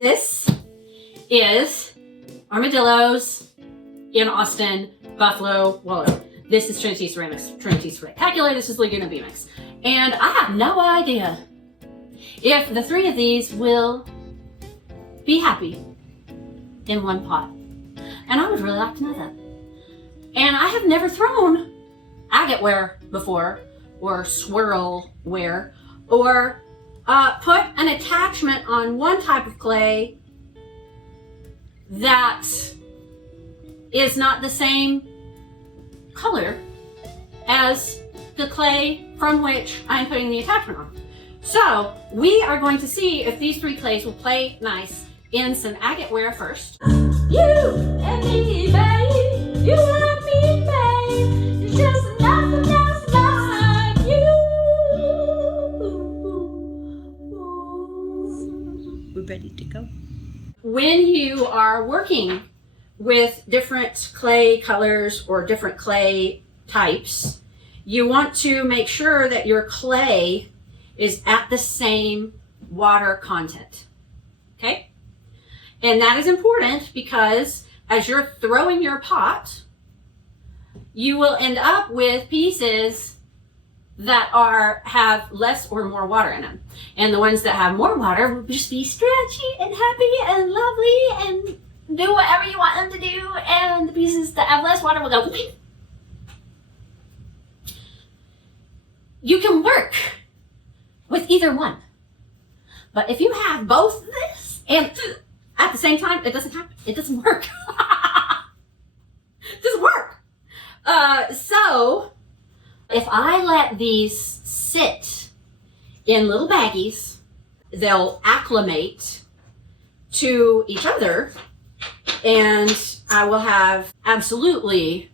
This is Armadillos in Austin, Buffalo, Wallow. This is Trinity Ceramics, Trinity Spectacular. This is Laguna Mix. And I have no idea if the three of these will be happy in one pot. And I would really like to know that. And I have never thrown Agateware before, or Swirl-ware, or put an attachment on one type of clay that is not the same color as the clay from which I'm putting the attachment on. So we are going to see if these three clays will play nice in some Agateware first. You and me, babe. You and me, babe. It's just nothing else like you. We're ready to go. When you are working with different clay colors or different clay types, you want to make sure that your clay is at the same water content. Okay? And that is important because as you're throwing your pot, you will end up with pieces that have less or more water in them. And the ones that have more water will just be stretchy and happy and lovely and do whatever you want them to do. And the pieces that have less water will go. You can work with either one. But if you have both this and at the same time, it doesn't happen. It doesn't work. It doesn't work. So if I let these sit in little baggies, they'll acclimate to each other, and I will have absolutely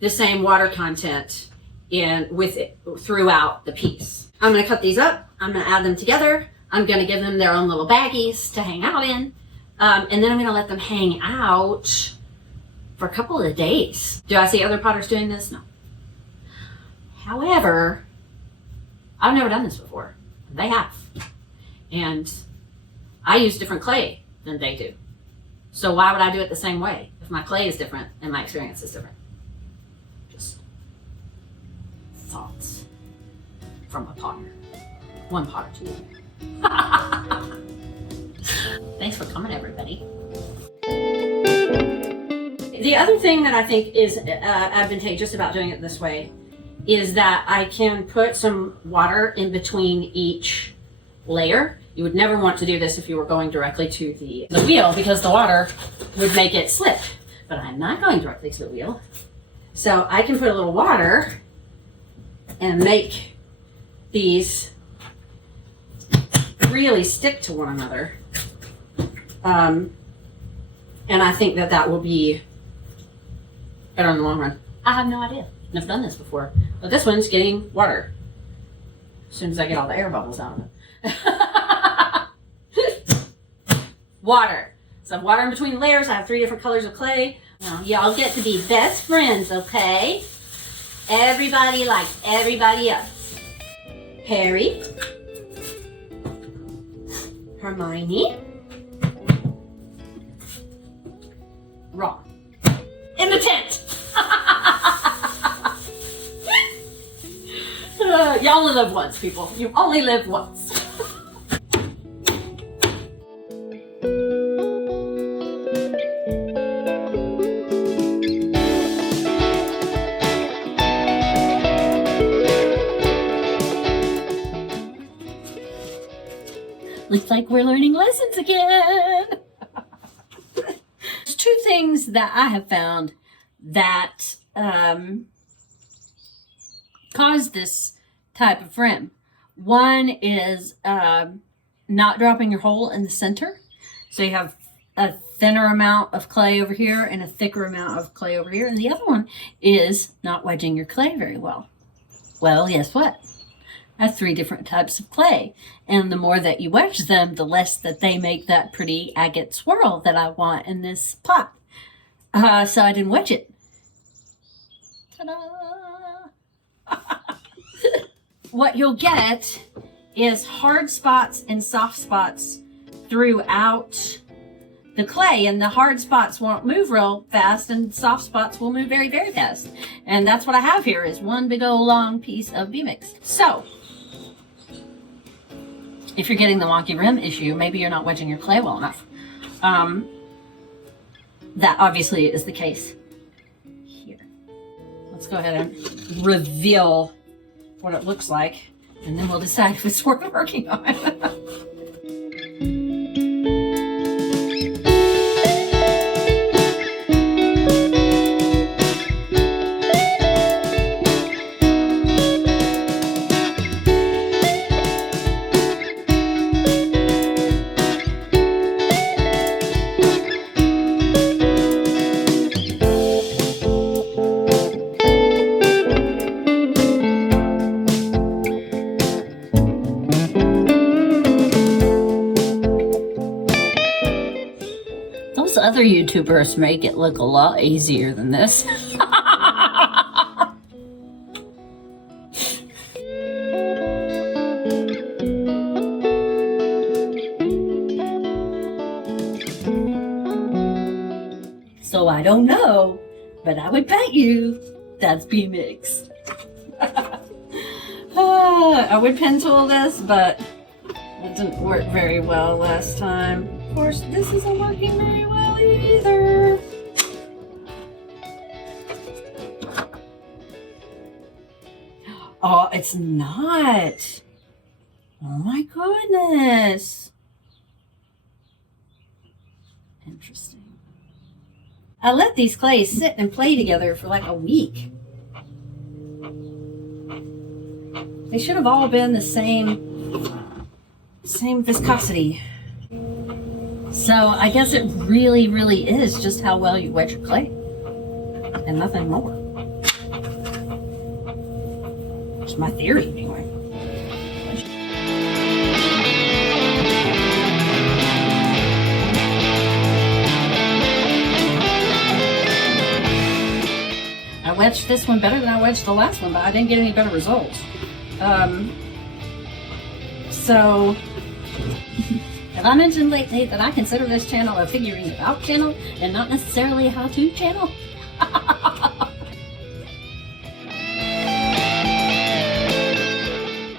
the same water content with it throughout the piece. I'm going to cut these up. I'm going to add them together. I'm going to give them their own little baggies to hang out in. And then I'm going to let them hang out for a couple of days. Do I see other potters doing this? No. However, I've never done this before. They have. And I use different clay than they do. So why would I do it the same way if my clay is different and my experience is different? Just thoughts from a potter. One potter to another. Thanks for coming, everybody. The other thing that I think is advantageous about doing it this way is that I can put some water in between each layer. You would never want to do this if you were going directly to the wheel because the water would make it slip. But I'm not going directly to the wheel. So I can put a little water and make these really stick to one another. And I think that that will be better in the long run. I have no idea. I've done this before. But this one's getting water as soon as I get all the air bubbles out of it. Water. So I have water in between layers. I have 3 different colors of clay. Now, y'all get to be best friends, okay? Everybody likes everybody else. Harry. Hermione. Ron. In the tent. You only live once, people. You only live once. Looks like we're learning lessons again. There's 2 things that I have found that cause this type of rim. One is not dropping your hole in the center. So you have a thinner amount of clay over here and a thicker amount of clay over here. And the other one is not wedging your clay very well. Well, guess what? I have 3 different types of clay. And the more that you wedge them, the less that they make that pretty agate swirl that I want in this pot. So I didn't wedge it. Ta-da! What you'll get is hard spots and soft spots throughout the clay, and the hard spots won't move real fast and soft spots will move very, very fast. And that's what I have here, is one big old long piece of B-mix. So if you're getting the wonky rim issue, maybe you're not wedging your clay well enough. That obviously is the case here. Let's go ahead and reveal what it looks like, and then we'll decide if it's worth working on. Other YouTubers make it look a lot easier than this. So I don't know, but I would bet you that's B-mix. I would pen tool this, but it didn't work very well last time. Of course, this isn't working very well either. Oh, it's not. Oh my goodness. Interesting. I let these clays sit and play together for like a week. They should have all been the same viscosity. So I guess it really, really is just how well you wedge your clay, and nothing more. It's my theory anyway. I wedged this one better than I wedged the last one, but I didn't get any better results. So have I mentioned lately that I consider this channel a figuring it out channel and not necessarily a how-to channel?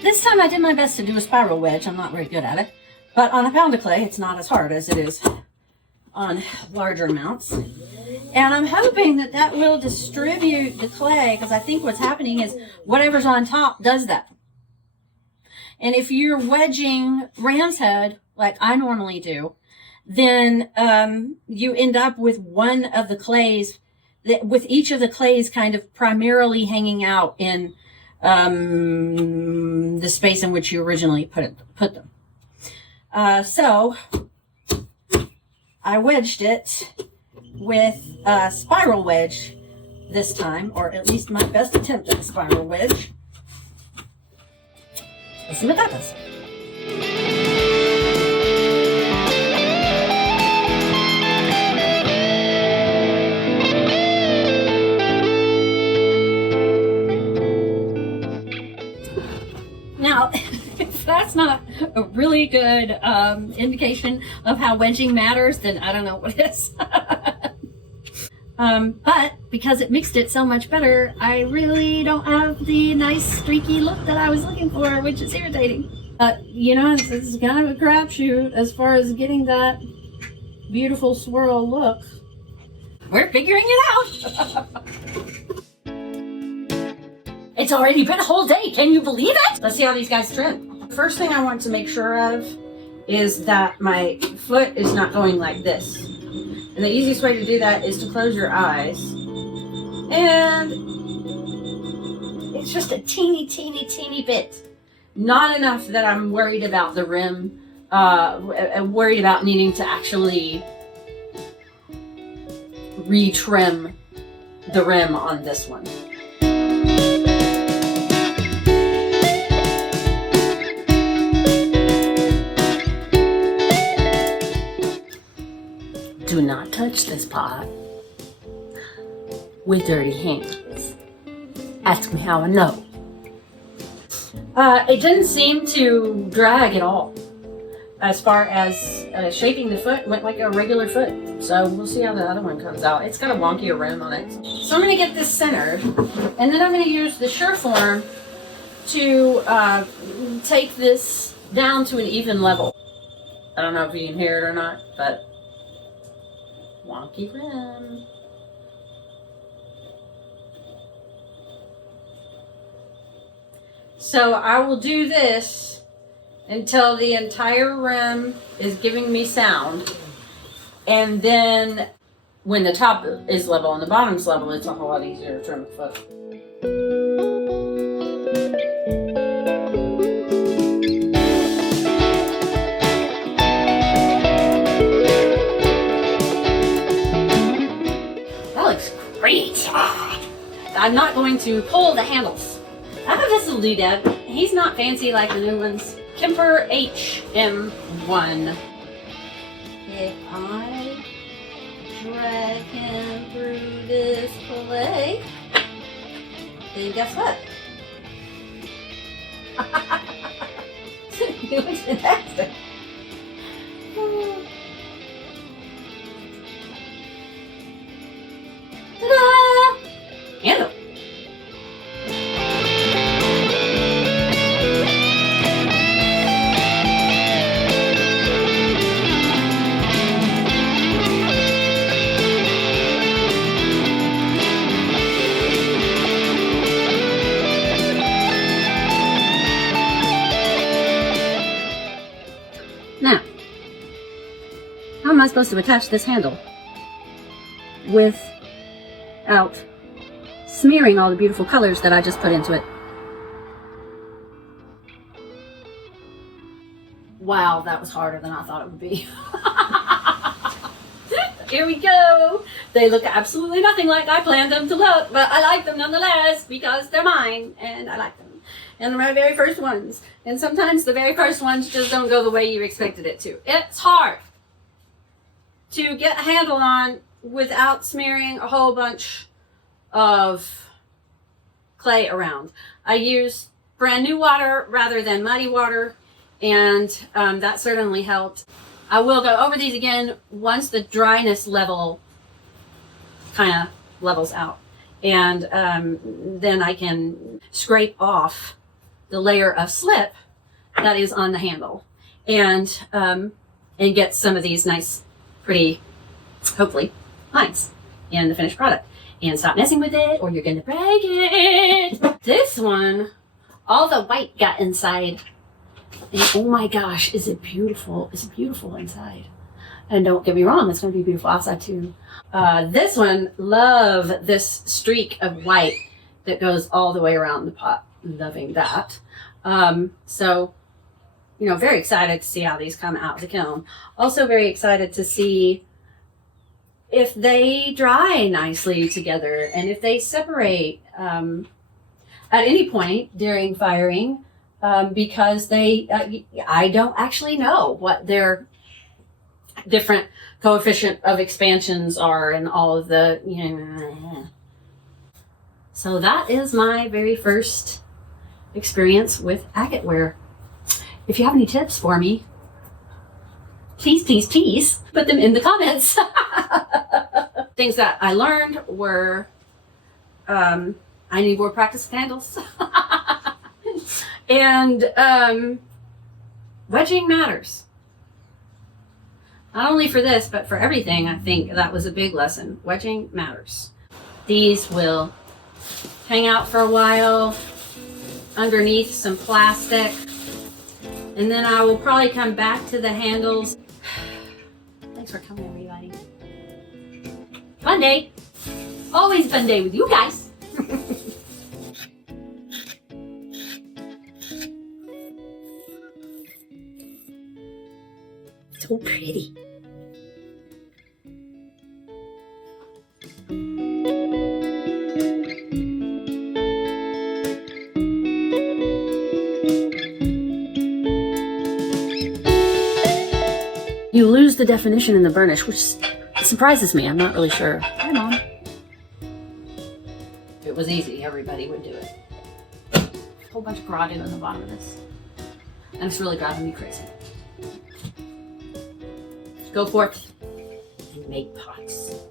This time I did my best to do a spiral wedge. I'm not very good at it. But on a pound of clay, it's not as hard as it is on larger amounts. And I'm hoping that that will distribute the clay, because I think what's happening is whatever's on top does that. And if you're wedging ram's head, like I normally do, then you end up with one of the clays, with each of the clays kind of primarily hanging out in the space in which you originally put them. So I wedged it with a spiral wedge this time, or at least my best attempt at a spiral wedge. Let's see what that does. Now, if that's not a really good indication of how wedging matters, then I don't know what is. But because it mixed it so much better, I really don't have the nice streaky look that I was looking for, which is irritating. You know, it's kind of a crapshoot as far as getting that beautiful swirl look. We're figuring it out. It's already been a whole day. Can you believe it? Let's see how these guys trim. First thing I want to make sure of is that my foot is not going like this. And the easiest way to do that is to close your eyes. And it's just a teeny, teeny, teeny bit. Not enough that I'm worried about the rim, worried about needing to actually retrim the rim on this one. Do not touch this pot with dirty hands. Ask me how I know. It didn't seem to drag at all. as far as shaping the foot, went like a regular foot. So we'll see how the other one comes out. It's got a wonky rim on it. So I'm going to get this centered, and then I'm going to use the Surform to take this down to an even level. I don't know if you can hear it or not, but wonky rim. So I will do this until the entire rim is giving me sound. And then when the top is level and the bottom's level, it's a whole lot easier to trim the foot. That looks great. I'm not going to pull the handles. I have this little doodad. He's not fancy like the new ones. Kemper HM1. If I drag him through this clay, then guess what? He looks fantastic. Ta-da! Handle. Now, how am I supposed to attach this handle without smearing all the beautiful colors that I just put into it? Wow, that was harder than I thought it would be. Here we go. They look absolutely nothing like I planned them to look, but I like them nonetheless because they're mine and I like them. And they're my very first ones. And sometimes the very first ones just don't go the way you expected it to. It's hard to get a handle on without smearing a whole bunch of clay around. I use brand new water rather than muddy water, and that certainly helped. I will go over these again once the dryness level kind of levels out. And then I can scrape off the layer of slip that is on the handle and get some of these nice, pretty, hopefully, lines in the finished product. And stop messing with it or you're gonna break it. This one, all the white got inside. And oh my gosh, is it beautiful. It's beautiful inside. And don't get me wrong, it's gonna be beautiful outside too. This one, love this streak of white that goes all the way around the pot. Loving that. So, you know, very excited to see how these come out of the kiln. Also very excited to see if they dry nicely together and if they separate at any point during firing, because I don't actually know what their different coefficient of expansions are and all of the, you know. So that is my very first experience with Agateware. If you have any tips for me, please, please, please put them in the comments. Things that I learned were I need more practice with handles. And wedging matters. Not only for this, but for everything. I think that was a big lesson. Wedging matters. These will hang out for a while underneath some plastic, and then I will probably come back to the handles. Thanks for coming, everybody. Fun day. Always fun day with you guys. So pretty. You lose the definition in the burnish, which surprises me. I'm not really sure. Hi, Mom. If it was easy, everybody would do it. A whole bunch of grotto in the bottom of this. And it's really driving me crazy. Go forth and make pots.